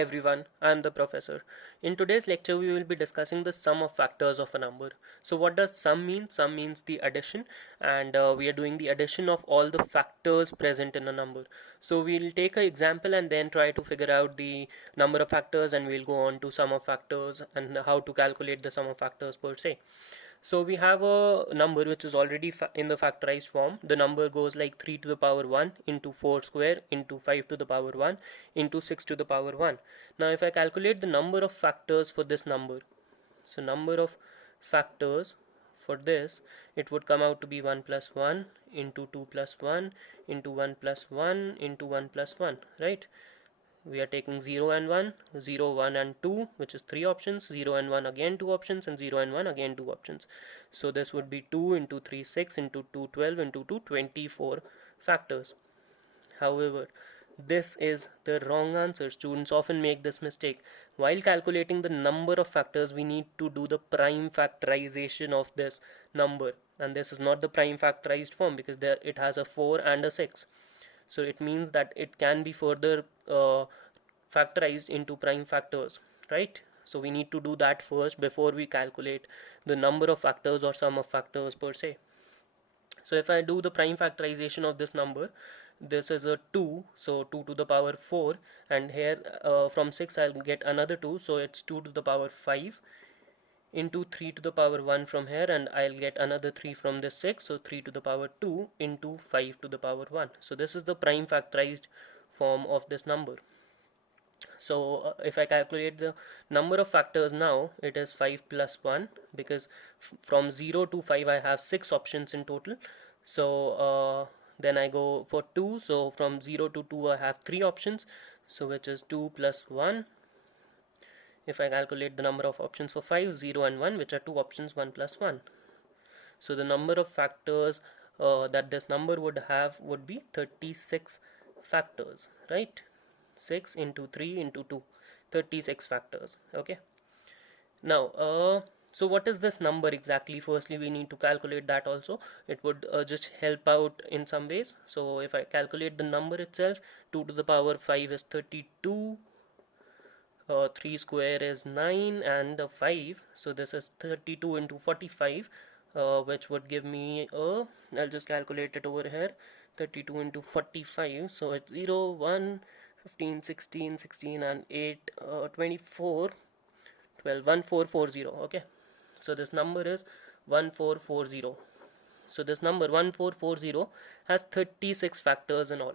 everyone, I am the professor. In today's lecture, we will be discussing the sum of factors of a number. So, what does sum mean? Sum means the addition, and we are doing the addition of all the factors present in a number. So, we'll take an example and then try to figure out the number of factors, and we'll go on to sum of factors and how to calculate the sum of factors per se. So we have a number which is already in the factorized form. The number goes like 3 to the power 1 into 4 square into 5 to the power 1 into 6 to the power 1. Now if I calculate the number of factors for this number, so number of factors for this, it would come out to be 1 plus 1 into 2 plus 1 into 1 plus 1 into 1 plus 1, right? We are taking 0 and 1, 0, 1 and 2, which is 3 options, 0 and 1 again 2 options, and 0 and 1 again 2 options. So this would be 2 into 3 6 into 2 12 into 2 24 factors. However, this is the wrong answer. Students often make this mistake. While calculating the number of factors, we need to do the prime factorization of this number, and this is not the prime factorized form because it has a 4 and a 6. So it means that it can be further factorized into prime factors, right? So we need to do that first before we calculate the number of factors or sum of factors per se. So if I do the prime factorization of this number, this is a 2, so 2 to the power 4, and here from 6 I'll get another 2, so it's 2 to the power 5 into 3 to the power 1 from here, and I'll get another 3 from this 6, so 3 to the power 2 into 5 to the power 1. So this is the prime factorized form of this number. So if I calculate the number of factors now, it is 5 plus 1, because from 0 to 5 I have 6 options in total. So then I go for 2, so from 0 to 2 I have 3 options, so which is 2 plus 1. If I calculate the number of options for 5, 0 and 1, which are 2 options, 1 plus 1. So the number of factors that this number would have would be 36 factors, right? 6 into 3 into 2, 36 factors. Okay. Now, so what is this number exactly? Firstly, we need to calculate that also. It would just help out in some ways. So if I calculate the number itself, 2 to the power 5 is 32. 3 square is 9, and 5, so this is 32 into 45, which would give me I'll just calculate it over here. 32 into 45, so it's 0 1 15 16 16 and 8 24 12 1440. Okay, so this number is 1440. So this number 1440 has 36 factors in all.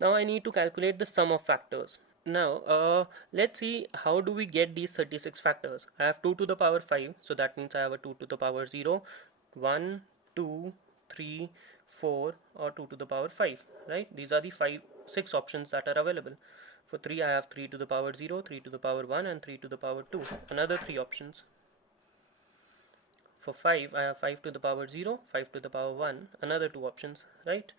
Now I need to calculate the sum of factors. Now let's see how do we get these 36 factors. I have 2 to the power 5, so that means I have a 2 to the power 0, 1, 2, 3, 4, or 2 to the power 5, right? These are the 6 options that are available. For 3 I have 3 to the power 0, 3 to the power 1, and 3 to the power 2, another 3 options. For 5 I have 5 to the power 0, 5 to the power 1, another 2 options, right?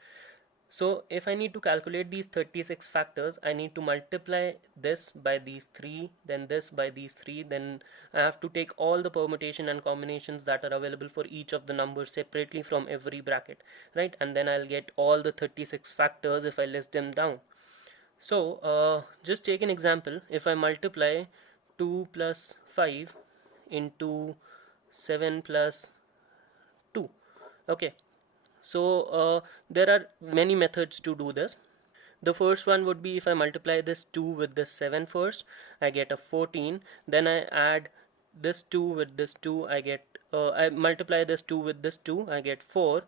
So if I need to calculate these 36 factors, I need to multiply this by these 3, then this by these 3, then I have to take all the permutation and combinations that are available for each of the numbers separately from every bracket, right? And then I'll get all the 36 factors if I list them down. So just take an example. If I multiply 2 plus 5 into 7 plus 2, okay, so there are many methods to do this. The first one would be if I multiply this 2 with this 7 first, I get a 14. Then I add this 2 with this 2, I multiply this 2 with this 2, I get 4.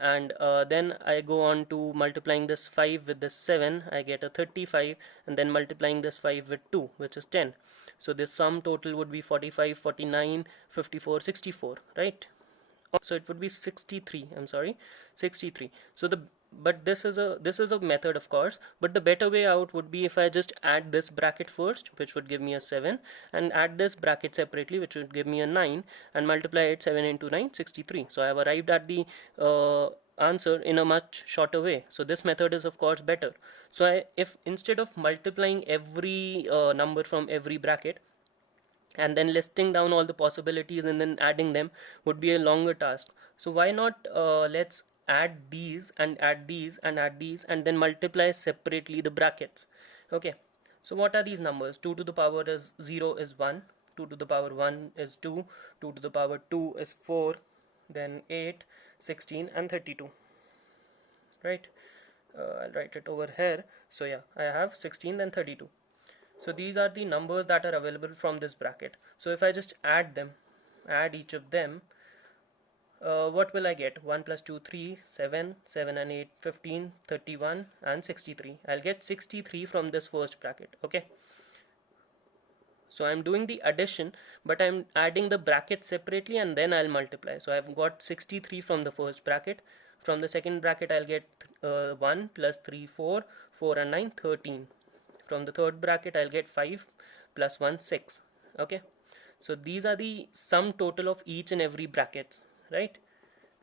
And then I go on to multiplying this 5 with this 7, I get a 35, and then multiplying this 5 with 2, which is 10. So this sum total would be 45, 49, 54, 64, right? So it would be 63, I'm sorry, 63. So this is a method, of course, but the better way out would be if I just add this bracket first, which would give me a 7, and add this bracket separately, which would give me a 9, and multiply it 7 into 9, 63. So I have arrived at the answer in a much shorter way. So this method is of course better. So if instead of multiplying every number from every bracket and then listing down all the possibilities and then adding them would be a longer task, so why not let's add these and add these and add these and then multiply separately the brackets. Okay, So what are these numbers? 2 to the power is 0 is 1, 2 to the power 1 is 2, 2 to the power 2 is 4, then 8, 16 and 32, right? I'll write it over here. So yeah, I have 16 and 32. So these are the numbers that are available from this bracket. So if I just add them, add each of them, what will I get? 1 plus 2, 3, 7, 7 and 8, 15, 31 and 63. I'll get 63 from this first bracket, okay? So I'm doing the addition, but I'm adding the bracket separately and then I'll multiply. So I've got 63 from the first bracket. From the second bracket I'll get 1 plus 3, 4, 4 and 9, 13. From the third bracket I'll get 5 plus 1, 6. Okay, so these are the sum total of each and every brackets, right?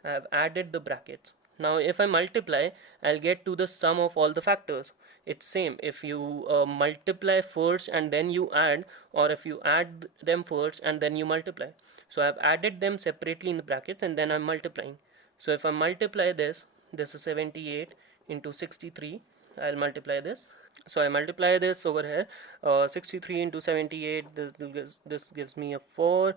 I have added the brackets. Now if I multiply, I'll get to the sum of all the factors. It's same if you multiply first and then you add, or if you add them first and then you multiply. So I've added them separately in the brackets and then I'm multiplying. So if I multiply this is 78 into 63. I'll multiply this. So I multiply this over here, 63 into 78, this gives me a 4,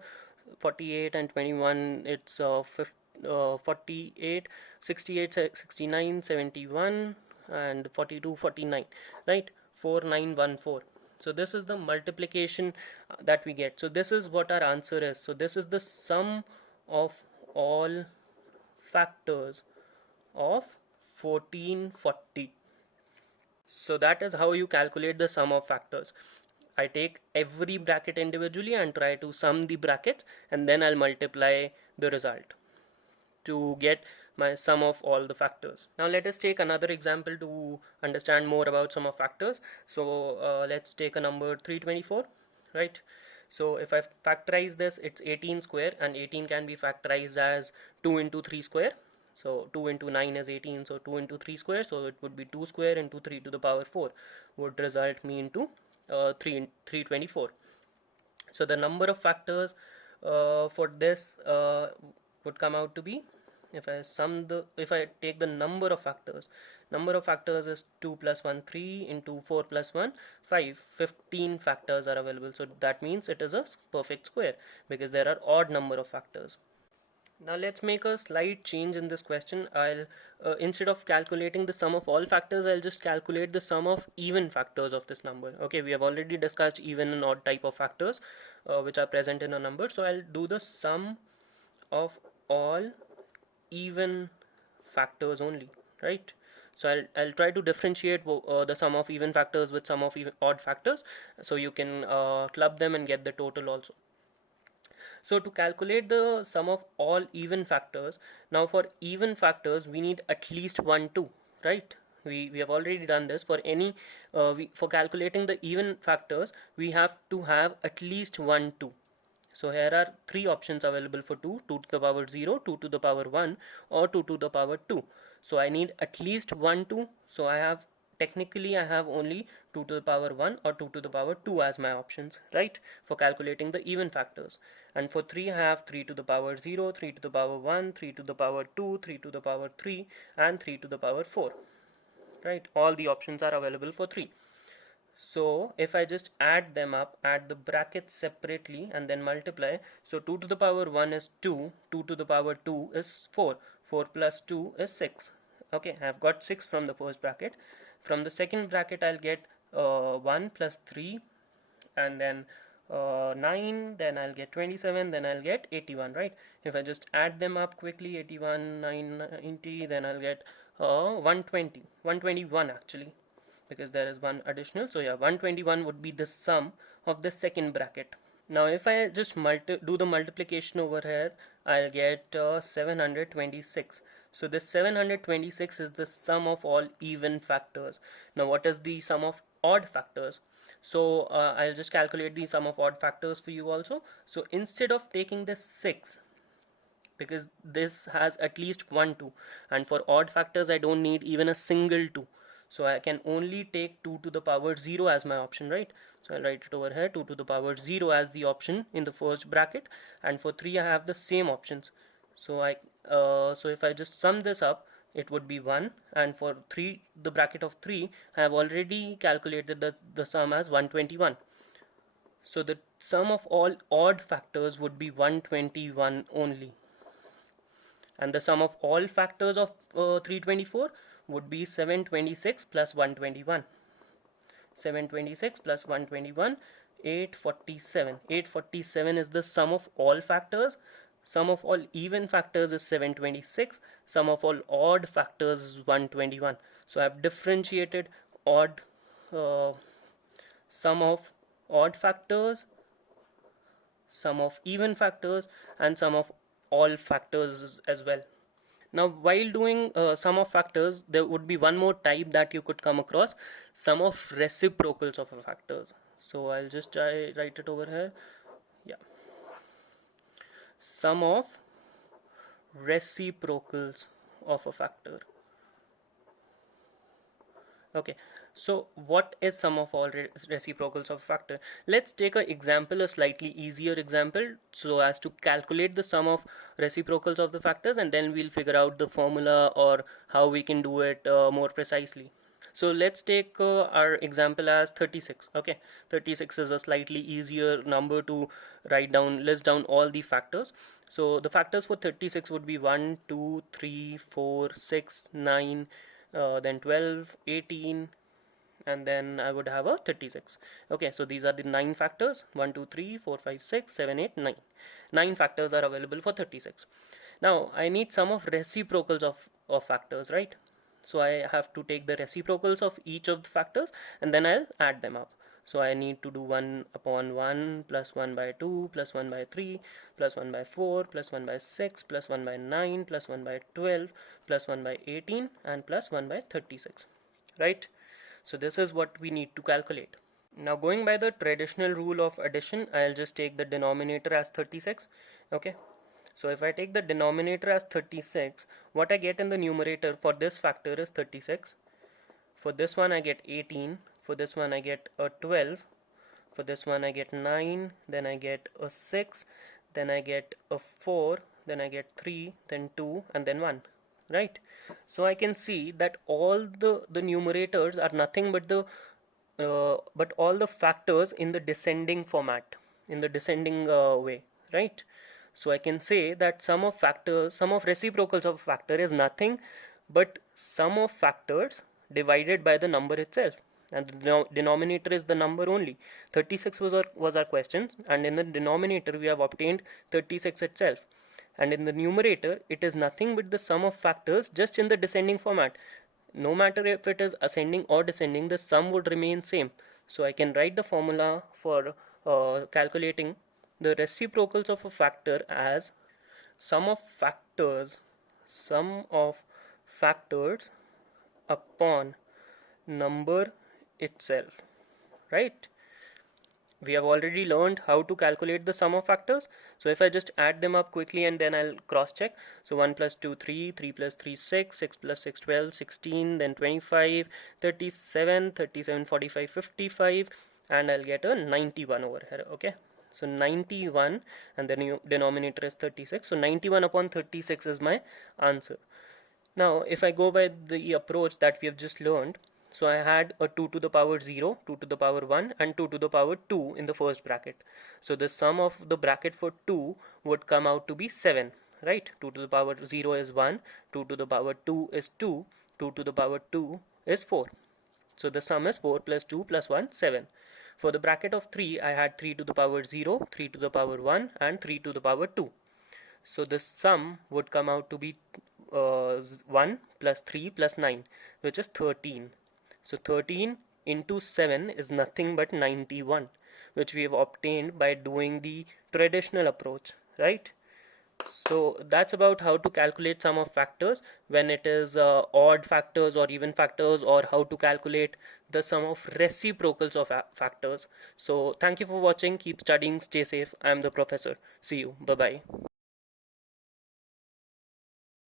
48 and 21, it's 48, 68, 69, 71 and 42, 49, right? 4914. So this is the multiplication that we get. So this is what our answer is. So this is the sum of all factors of 1440. So that is how you calculate the sum of factors. I take every bracket individually and try to sum the brackets, and then I'll multiply the result to get my sum of all the factors. Now let us take another example to understand more about sum of factors. So let's take a number 324, right? So if I factorize this, it's 18 square, and 18 can be factorized as 2 into 3 square. So 2 into 9 is 18, so 2 into 3 square, so it would be 2 square into 3 to the power 4 would result me into 324. So the number of factors for this would come out to be, if I take the number of factors is 2 plus 1 3 into 4 plus 1 5, 15 factors are available. So that means it is a perfect square because there are odd number of factors. Now let's make a slight change in this question. I'll instead of calculating the sum of all factors, I'll just calculate the sum of even factors of this number. Okay, we have already discussed even and odd type of factors which are present in a number. So I'll do the sum of all even factors only, right? So I'll try to differentiate the sum of even factors with sum of odd factors, so you can club them and get the total also. So to calculate the sum of all even factors, now for even factors we need at least 1 2, right? We have already done this. For any for calculating the even factors, we have to have at least 1 2. So here are three options available for 2 to the power 0, 2 to the power 1 or 2 to the power 2. So I need at least 1 2. So technically I have only 2 to the power 1 or 2 to the power 2 as my options, right, for calculating the even factors. And for 3 I have 3 to the power 0, 3 to the power 1, 3 to the power 2, 3 to the power 3 and 3 to the power 4, right? All the options are available for 3. So if I just add them up, add the brackets separately and then multiply. So 2 to the power 1 is 2, 2 to the power 2 is 4, 4 plus 2 is 6. Okay, I've got 6 from the first bracket. From the second bracket I'll get 1 plus 3 and then 9, then I'll get 27, then I'll get 81, right? If I just add them up quickly, 81, 90, then I'll get 120, 121 actually, because there is one additional. So yeah, 121 would be the sum of the second bracket. Now if I just do the multiplication over here, I'll get 726. So this 726 is the sum of all even factors. Now what is the sum of odd factors? So I'll just calculate the sum of odd factors for you also. So instead of taking this 6, because this has at least 1 2, and for odd factors I don't need even a single 2, so I can only take 2 to the power 0 as my option, right? So I'll write it over here, 2 to the power 0 as the option in the first bracket, and for 3 I have the same options. So so if I just sum this up, it would be 1, and for 3, the bracket of 3, I have already calculated the sum as 121. So the sum of all odd factors would be 121 only, and the sum of all factors of 324 would be 726 plus 121. 726 plus 121, 847. 847 is the sum of all factors. Sum of all even factors is 726. Sum of all odd factors is 121. So I have differentiated odd sum of odd factors, sum of even factors, and sum of all factors as well. Now, while doing sum of factors, there would be one more type that you could come across, sum of reciprocals of factors. So I'll just write it over here. Yeah, sum of reciprocals of a factor. Okay, so what is sum of all reciprocals of a factor? Let's take an example, a slightly easier example, so as to calculate the sum of reciprocals of the factors, and then we'll figure out the formula or how we can do it more precisely. So let's take our example as 36. Okay, 36 is a slightly easier number to write down, list down all the factors. So the factors for 36 would be 1, 2, 3, 4, 6, 9, then 12, 18, and then I would have a 36. Okay, so these are the 9 factors. 1, 2, 3, 4, 5, 6, 7, 8, 9. 9 factors are available for 36. Now I need sum of reciprocals of factors, right? So I have to take the reciprocals of each of the factors and then I'll add them up. So I need to do 1 upon 1 plus 1 by 2 plus 1 by 3 plus 1 by 4 plus 1 by 6 plus 1 by 9 plus 1 by 12 plus 1 by 18 and plus 1 by 36, right? So this is what we need to calculate. Now going by the traditional rule of addition, I'll just take the denominator as 36. Okay, so if I take the denominator as 36, what I get in the numerator for this factor is 36. For this one I get 18. For this one I get a 12. For this one I get 9. Then I get a 6. Then I get a 4. Then I get 3. Then 2. And then 1. Right? So I can see that all the numerators are nothing but the but all the factors in the descending format, in the descending way, right? So I can say that sum of factors, sum of reciprocals of a factor is nothing but sum of factors divided by the number itself, and the denominator is the number only. 36 was our question, and in the denominator we have obtained 36 itself, and in the numerator it is nothing but the sum of factors just in the descending format. No matter if it is ascending or descending, the sum would remain same. So I can write the formula for calculating the reciprocals of a factor as sum of factors upon number itself, right? We have already learned how to calculate the sum of factors. So if I just add them up quickly and then I'll cross check. So 1 plus 2 3, 3 plus 3 6, 6 plus 6 12, 16, then 25, 37, 37, 45, 55, and I'll get a 91 over here. Okay, so 91 and the new denominator is 36. So 91 upon 36 is my answer. Now if I go by the approach that we have just learned, so I had a 2 to the power 0, 2 to the power 1 and 2 to the power 2 in the first bracket. So the sum of the bracket for 2 would come out to be 7, right? 2 to the power 0 is 1, 2 to the power 2 is 2, 2 to the power 2 is 4. So the sum is 4 plus 2 plus 1, 7. For the bracket of 3, I had 3 to the power 0, 3 to the power 1 and 3 to the power 2. So the sum would come out to be 1 plus 3 plus 9, which is 13. So 13 into 7 is nothing but 91, which we have obtained by doing the traditional approach, right? So that's about how to calculate sum of factors when it is odd factors or even factors, or how to calculate the sum of reciprocals of factors. So thank you for watching. Keep studying. Stay safe. I am the professor. See you. Bye bye.